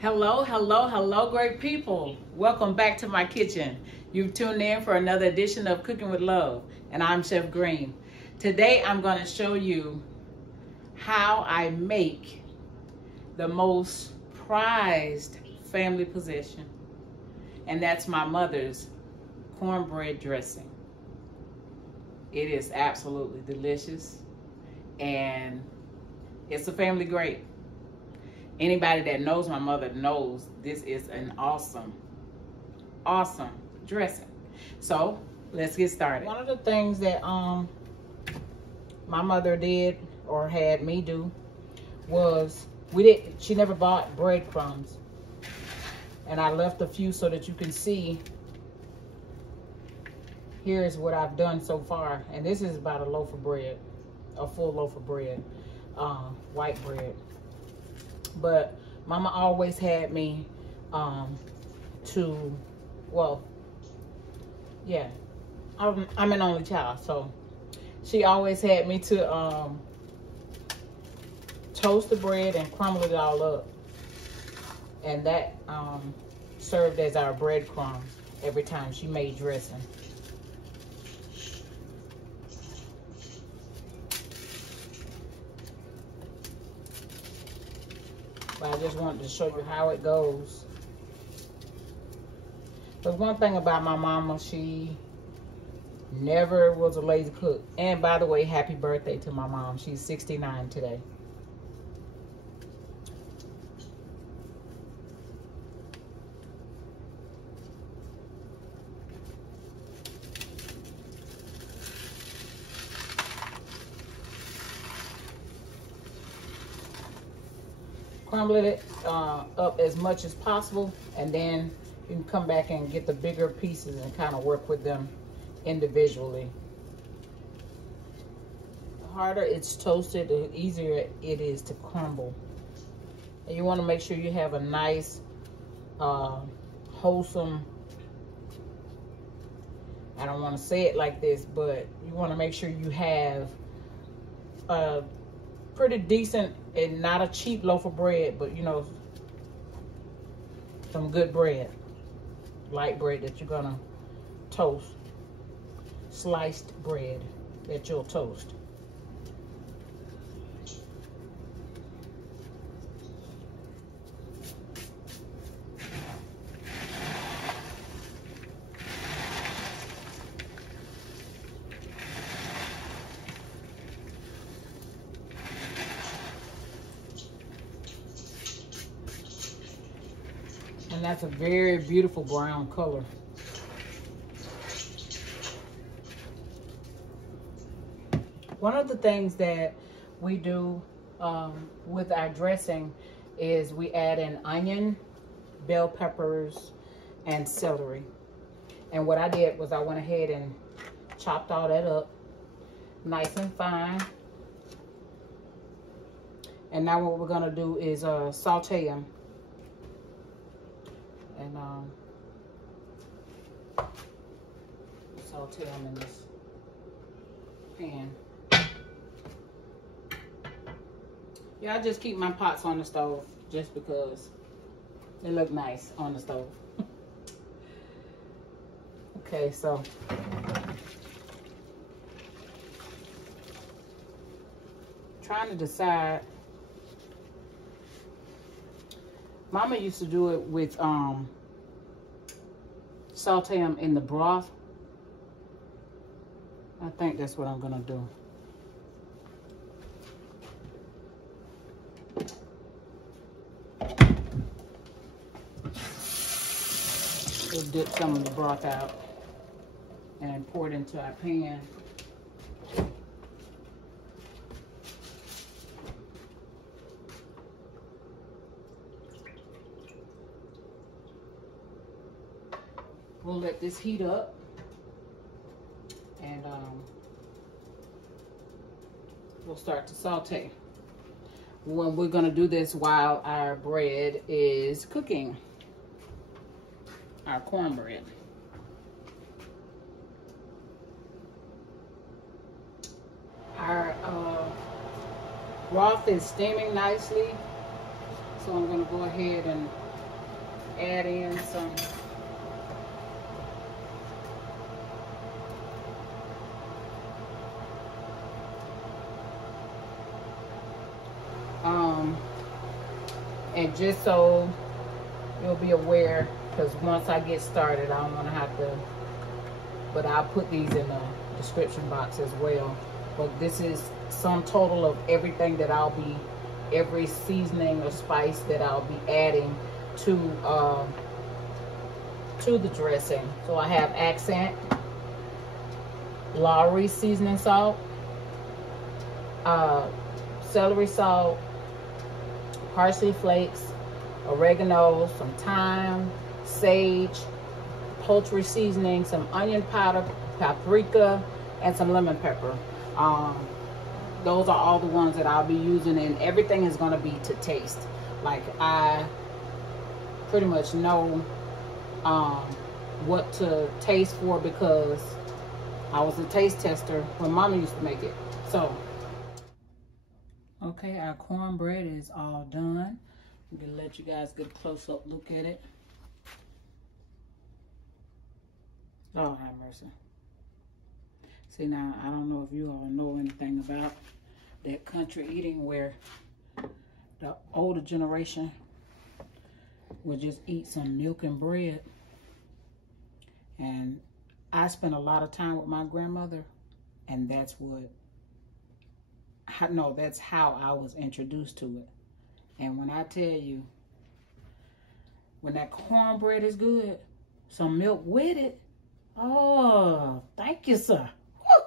Hello, hello, hello, great people. Welcome back to my kitchen. You've tuned in for another edition of Cooking with Love, and I'm Chef Gleen. Today, I'm going to show you how I make the most prized family possession, and that's my mother's cornbread dressing. It is absolutely delicious, and it's a family great. Anybody that knows my mother knows this is an awesome dressing. So let's get started. One of the things that my mother did or had me do was she never bought breadcrumbs, and I left a few so that you can see. Here's what I've done so far, and this is about a loaf of bread, a full loaf of bread, white bread. But Mama always had me I'm an only child, so she always had me to toast the bread and crumble it all up, and that served as our breadcrumbs every time she made dressing. But I just wanted to show you how it goes. But one thing about my mama, she never was a lazy cook. And by the way, happy birthday to my mom. She's 69 today. Crumble it up as much as possible, and then you can come back and get the bigger pieces and kind of work with them individually. The harder it's toasted, the easier it is to crumble. And you want to make sure you have a nice, wholesome, I don't want to say it like this, but you want to make sure you have a pretty decent and not a cheap loaf of bread, but you know, some good bread, light bread that you're gonna toast, sliced bread that you'll toast. And that's a very beautiful brown color. One of the things that we do with our dressing is we add in onion, bell peppers, and celery. And what I did was I went ahead and chopped all that up nice and fine. And now what we're gonna do is saute them. And saute them in this pan. Yeah, I just keep my pots on the stove just because they look nice on the stove. Okay, so trying to decide. Mama used to do it with saute them in the broth. I think that's what I'm gonna do. We'll dip some of the broth out and pour it into our pan. We'll let this heat up, and we'll start to saute. When we're gonna do this while our bread is cooking, our cornbread. Our broth is steaming nicely, so I'm gonna go ahead and Okay, just so you'll be aware, because once I get started, I don't want to have to, but I'll put these in the description box as well. But this is sum total of everything that I'll be, every seasoning or spice that I'll be adding to the dressing. So I have accent, Lowry seasoning salt, celery salt, parsley flakes, oregano, some thyme, sage, poultry seasoning, some onion powder, paprika, and some lemon pepper. Those are all the ones that I'll be using, and everything is going to be to taste. Like, I pretty much know what to taste for, because I was a taste tester when Mama used to make it. So, okay, our cornbread is all done. I'm gonna let you guys get a close-up look at it. Oh, have mercy. See, now, I don't know if you all know anything about that country eating where the older generation would just eat some milk and bread. And I spent a lot of time with my grandmother, and that's how I was introduced to it. And when I tell you, when that cornbread is good, some milk with it, oh, thank you, sir. Woo!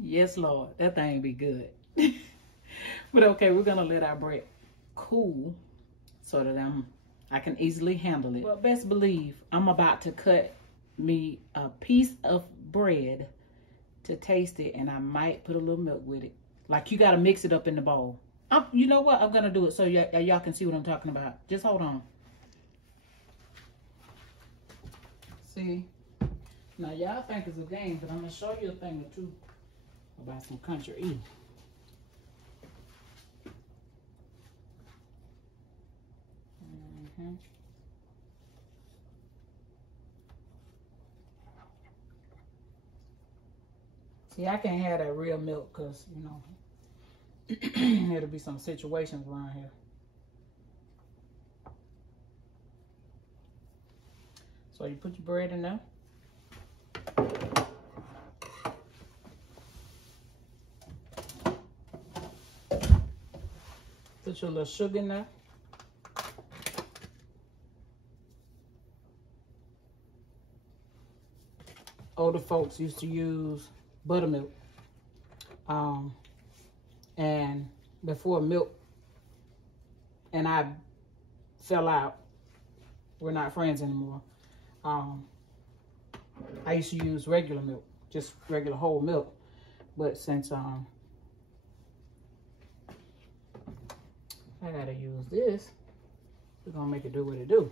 Yes, Lord, that thing be good. But okay, we're gonna let our bread cool so that I can easily handle it. Well, best believe I'm about to cut me a piece of bread to taste it, and I might put a little milk with it. Like, you gotta mix it up in the bowl. You know what? I'm gonna do it so y'all can see what I'm talking about. Just hold on. See? Now, y'all think it's a game, but I'm gonna show you a thing or two about some country eating. See, I can't have that real milk because, you know, there'll be some situations around here. So you put your bread in there. Put your little sugar in there. Older folks used to use buttermilk. And before milk and I fell out, we're not friends anymore. I used to use regular milk, just regular whole milk. But since I gotta use this, we're gonna make it do what it do.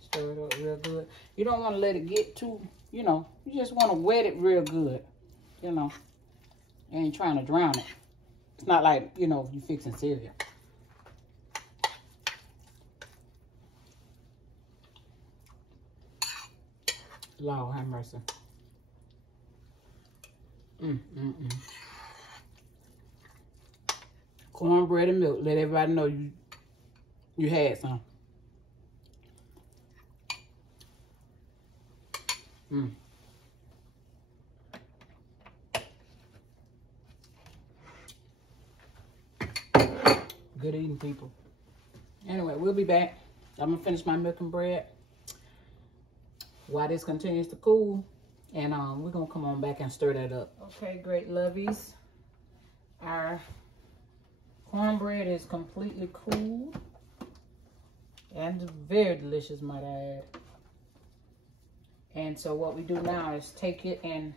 Stir it up real good. You don't want to let it get too, you know, you just want to wet it real good. You know, you ain't trying to drown it. It's not like, you know, you fixing cereal. Lord have mercy. Cornbread and milk. Let everybody know you had some. Good eating, people. Anyway, we'll be back. I'm gonna finish my milk and bread while this continues to cool, and we're gonna come on back and stir that up. Okay, great lovies. Our cornbread is completely cooled and very delicious, might I add. And so what we do now is take it, and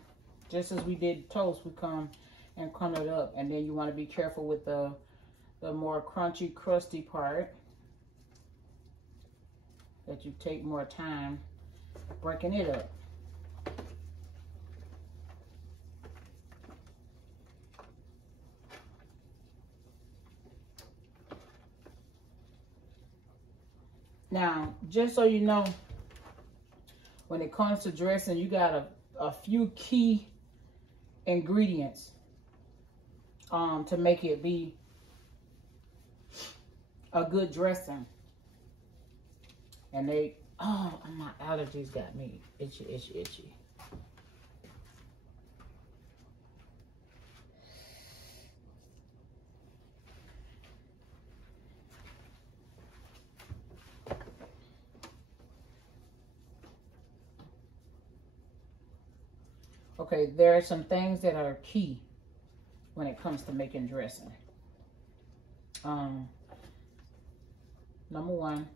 just as we did toast, we come and crumble it up. And then you want to be careful with the more crunchy, crusty part, that you take more time breaking it up. Now, just so you know, when it comes to dressing, you got a few key ingredients to make it be a good dressing. And my allergies got me itchy, itchy, itchy. Okay, there are some things that are key when it comes to making dressing. Number one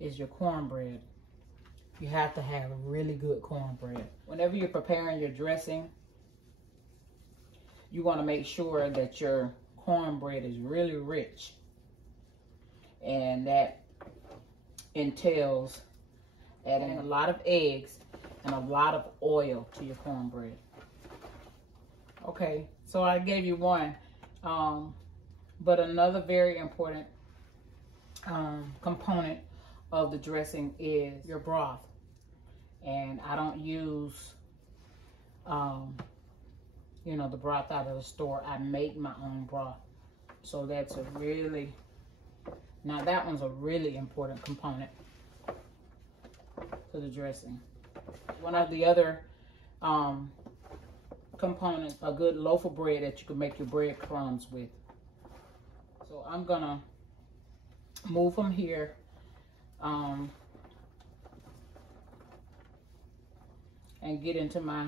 is your cornbread. You have to have really good cornbread. Whenever you're preparing your dressing, you want to make sure that your cornbread is really rich. And that entails adding a lot of eggs and a lot of oil to your cornbread. Okay, so I gave you one. But another very important component of the dressing is your broth. And I don't use, you know, the broth out of the store. I make my own broth. So that's a really, now that one's a really important component to the dressing. One of the other components, a good loaf of bread that you can make your breadcrumbs with. So I'm gonna move from here. And get into my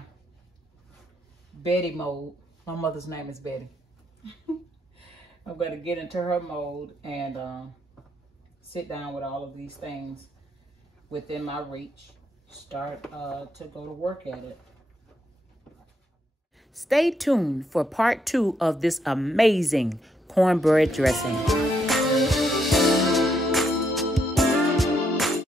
Betty mode. My mother's name is Betty. I'm going to get into her mode and sit down with all of these things within my reach. Start to go to work at it. Stay tuned for part 2 of this amazing cornbread dressing.